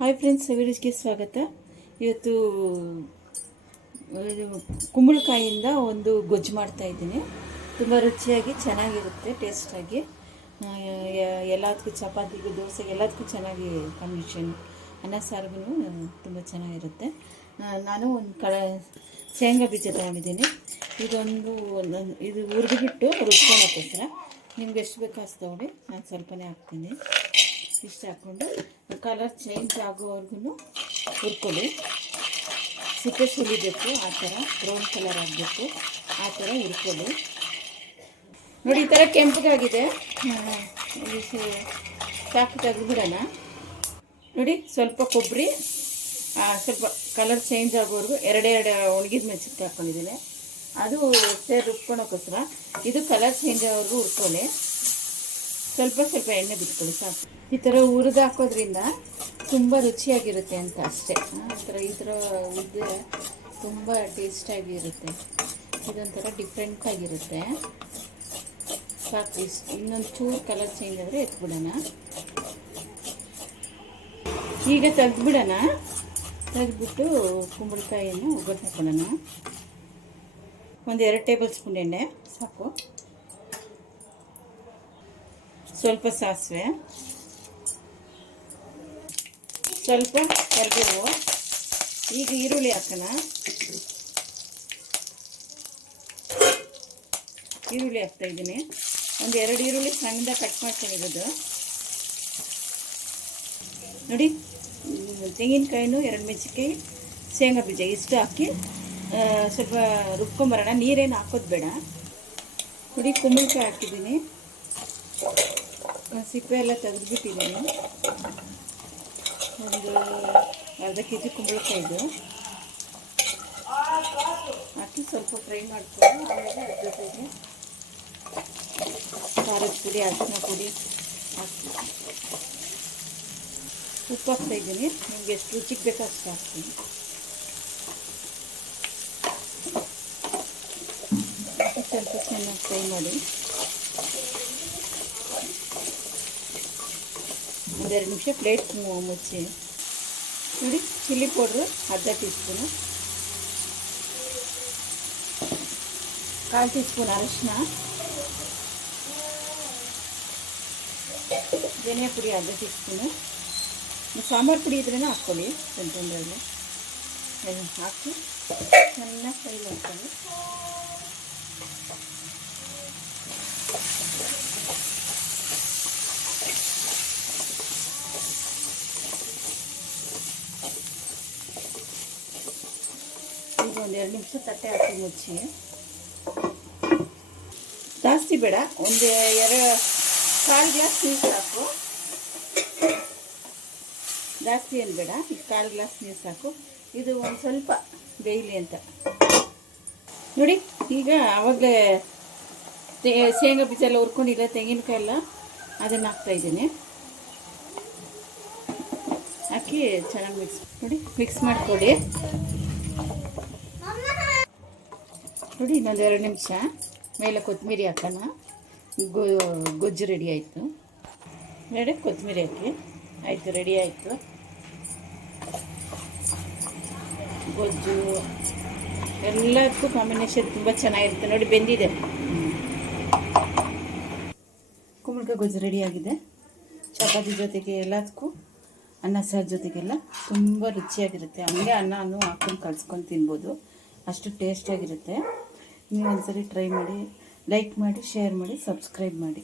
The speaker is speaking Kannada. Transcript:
ಹಾಯ್ ಫ್ರೆಂಡ್ಸ್, ವಿಡಿಯೋಸ್ಗೆ ಸ್ವಾಗತ. ಇವತ್ತು ಕುಂಬಳಕಾಯಿಂದ ಒಂದು ಗೊಜ್ಜು ಮಾಡ್ತಾ ಇದ್ದೀನಿ. ತುಂಬ ರುಚಿಯಾಗಿ ಚೆನ್ನಾಗಿರುತ್ತೆ, ಟೇಸ್ಟಾಗಿ. ಎಲ್ಲದಕ್ಕೂ ಚಪಾತಿಗೂ ದೋಸೆಗೆ ಎಲ್ಲದಕ್ಕೂ ಚೆನ್ನಾಗಿ ಕಾಂಬಿನೇಷನ್. ಅನ್ನ ಸಾರಿಗೂ ತುಂಬ ಚೆನ್ನಾಗಿರುತ್ತೆ. ನಾನು ಒಂದು ಶೇಂಗಾ ಬೀಜ ತಗೊಂಡಿದ್ದೀನಿ. ಇದು ಹುರಿದುಬಿಟ್ಟು ರುಬ್ಕೊಳಕ್ಕೋಸ್ಕರ ನಿಮ್ಗೆ ಎಷ್ಟು ಬೇಕೋ ಅಷ್ಟು ತಗೊಳ್ಳಿ. ನಾನು ಸ್ವಲ್ಪನೇ ಹಾಕ್ತೀನಿ. ಇಷ್ಟು ಹಾಕ್ಕೊಂಡು ಕಲರ್ ಚೇಂಜ್ ಆಗೋವರೆಗೂ ಹುರ್ಕೊಳ್ಳಿ. ಸಿಪ್ಪೆ ಸುಲಿಬೇಕು, ಆ ಥರ ಬ್ರೌನ್ ಕಲರ್ ಆಗಬೇಕು, ಆ ಥರ ಹುರ್ಕೊಳ್ಳಿ. ನೋಡಿ, ಈ ಥರ ಕೆಂಪಗಾಗಿದೆ. ಸಾಕು, ತೆಗೆದುಬಿಡೋಣ. ನೋಡಿ, ಸ್ವಲ್ಪ ಕೊಬ್ಬರಿ, ಸ್ವಲ್ಪ ಕಲರ್ ಚೇಂಜ್ ಆಗೋವರೆಗೂ ಎರಡೆರಡು ಒಣಗಿದ ಮೆಣಸಿನ್ಕಾಯಿ ಹಾಕ್ಕೊಂಡಿದ್ದೀನಿ. ಅದು ಸೇರಿ ರುಬ್ಕೊಳಕ್ಕೋಸ್ಕರ. ಇದು ಕಲರ್ ಚೇಂಜ್ ಆಗೋವರೆಗೂ ಹುರ್ಕೊಳ್ಳಿ. ಸ್ವಲ್ಪ ಸ್ವಲ್ಪ ಎಣ್ಣೆ ಬಿಟ್ಕೊಳ್ಳಿ, ಸಾಕು. ಈ ಥರ ಹುರಿದು ಹಾಕೋದ್ರಿಂದ ತುಂಬ ರುಚಿಯಾಗಿರುತ್ತೆ ಅಂತ ಅಷ್ಟೇ. ಈ ಥರ ಹುರಿದ್ರೆ ತುಂಬ ಟೇಸ್ಟಾಗಿರುತ್ತೆ. ಇದೊಂಥರ ಡಿಫ್ರೆಂಟಾಗಿರುತ್ತೆ. ಸಾಕು. ಇನ್ನೊಂದು ಚೂರು ಕಲರ್ ಚೇಂಜ್ ಆದರೆ ಎತ್ಬಿಡೋಣ. ಈಗ ತೆಗೆದ್ಬಿಡೋಣ. ತೆಗೆದ್ಬಿಟ್ಟು ಕುಂಬಳಕಾಯಿಯನ್ನು ಒಗ್ಗಟ್ಟು ಹಾಕೊಳ್ಳೋಣ. ಒಂದು 2 ಟೇಬಲ್ ಸ್ಪೂನ್ ಎಣ್ಣೆ ಸಾಕು. ಸ್ವಲ್ಪ ಸಾಸಿವೆ, ಸ್ವಲ್ಪ ಕರಿಬೇವು. ಈಗ ಈರುಳ್ಳಿ ಹಾಕೋಣ. ಈರುಳ್ಳಿ ಹಾಕ್ತಾಯಿದ್ದೀನಿ. ಒಂದು 2 ಈರುಳ್ಳಿ ಸಣ್ಣದಾಗಿ ಕಟ್ ಮಾಡ್ಕೊಂಡಿರೋದು. ನೋಡಿ, ತೆಂಗಿನಕಾಯಿನೂ 2 ಮೆಣಸಿನ್ಕಾಯಿ, ಶೇಂಗಾ ಬೀಜ ಇಷ್ಟು ಹಾಕಿ ಸ್ವಲ್ಪ ರುಬ್ಕೊಂಬರೋಣ. ನೀರೇನು ಹಾಕೋದು ಬೇಡ. ನೋಡಿ, ಕುಂಬಳಕಾಯಿ ಹಾಕಿದ್ದೀನಿ. ಸಿಪ್ಪೆ ಎಲ್ಲ ತೆಗೆದುಬಿಟ್ಟಿದ್ದೀನಿ. ಒಂದು ಅರ್ಧ ಕೆಜಿ ಕುಂಬಳಕಾಯಿದು ಹಾಕಿ ಸ್ವಲ್ಪ ಫ್ರೈ ಮಾಡಿಕೊಂಡು ಆಮೇಲೆ ಅದ್ರ ಜೊತೆಗೆ ಖಾರದ ಪುಡಿ, ಅರಿಶಿನ ಪುಡಿ ಹಾಕಿ ಉಪ್ಪು ಹಾಕ್ತಾಯಿದ್ದೀನಿ. ನಿಮಗೆ ಎಷ್ಟು ರುಚಿಗೆ ಬೇಕೋ ಅಷ್ಟು ಹಾಕ್ತೀನಿ. ಸ್ವಲ್ಪ ಚೆನ್ನಾಗಿ ಫ್ರೈ ಮಾಡಿ. 1-2 ನಿಮಿಷ ಪ್ಲೇಟ್ ಮುಚ್ಚಿ. ನೋಡಿ, ಚಿಲ್ಲಿ ಪೌಡ್ರು ಅರ್ಧ ಟೀ ಸ್ಪೂನು, 1/4 ಟೀ ಸ್ಪೂನ್ ಅರಿಶಿನ, ಧನಿಯಾ ಪುಡಿ ಅರ್ಧ ಟೀ ಸ್ಪೂನು. ಸಾಂಬಾರು ಪುಡಿ ಇದ್ರೇ ಹಾಕ್ಕೊಳ್ಳಿ, ತೊಂದರೆಯಲ್ಲಿ ಹಾಕಿ ಚೆನ್ನಾಗಿ ಫ್ರೈ ಮಾಡ್ಕೊಳ್ಳಿ. ಈಗ 1-2 ನಿಮಿಷ ತಟ್ಟೆ ಹಾಕಿ ಮುಚ್ಚಿ. ಜಾಸ್ತಿ ಬೇಡ, ಒಂದು 1/4 ಗ್ಲಾಸ್ ನೀರು ಸಾಕು. ಜಾಸ್ತಿ ಏನು ಬೇಡ, 1/4 ಗ್ಲಾಸ್ ನೀರು ಸಾಕು. ಇದು ಒಂದು ಸ್ವಲ್ಪ ಬೇಯಲಿ ಅಂತ. ನೋಡಿ, ಈಗ ಆವಾಗಲೇ ಶೇಂಗಾ ಬೀಜ ಎಲ್ಲ ಹುರ್ಕೊಂಡಿಲ್ಲ, ತೆಂಗಿನಕಾಯಿ ಎಲ್ಲ, ಅದನ್ನು ಹಾಕ್ತಾಯಿದ್ದೀನಿ. ಹಾಕಿ ಚೆನ್ನಾಗಿ ಮಿಕ್ಸ್ ಮಾಡಿಕೊಡಿ. ನೋಡಿ, ಇನ್ನೊಂದು 2 ನಿಮಿಷ ಮೇಲೆ ಕೊತ್ತಂಬರಿ ಹಾಕೋಣ. ಗೊಜ್ಜು ರೆಡಿ ಆಯಿತು. ನೋಡಿ, ಕೊತ್ತಂಬರಿ ಹಾಕಿ ಆಯಿತು, ರೆಡಿ ಆಯಿತು ಗೊಜ್ಜು. ಎಲ್ಲದಕ್ಕೂ ಕಾಂಬಿನೇಷನ್ ತುಂಬ ಚೆನ್ನಾಗಿರುತ್ತೆ. ನೋಡಿ, ಬೆಂದಿದೆ. ಕುಂಬಳಕಾಯಿ ಗೊಜ್ಜು ರೆಡಿಯಾಗಿದೆ. ಚಪಾತಿ ಜೊತೆಗೆ ಎಲ್ಲದಕ್ಕೂ, ಅನ್ನ ಸಾರು ಜೊತೆಗೆಲ್ಲ ತುಂಬ ರುಚಿಯಾಗಿರುತ್ತೆ. ಹಂಗೆ ಅನ್ನನೂ ಹಾಕ್ಕೊಂಡು ಕಲಿಸ್ಕೊಂಡು ತಿನ್ಬೋದು, ಅಷ್ಟು ಟೇಸ್ಟಾಗಿರುತ್ತೆ. ನೀವು ಒಂದ್ಸರಿ ಟ್ರೈ ಮಾಡಿ, ಲೈಕ್ ಮಾಡಿ, ಶೇರ್ ಮಾಡಿ, ಸಬ್ಸ್ಕ್ರೈಬ್ ಮಾಡಿ.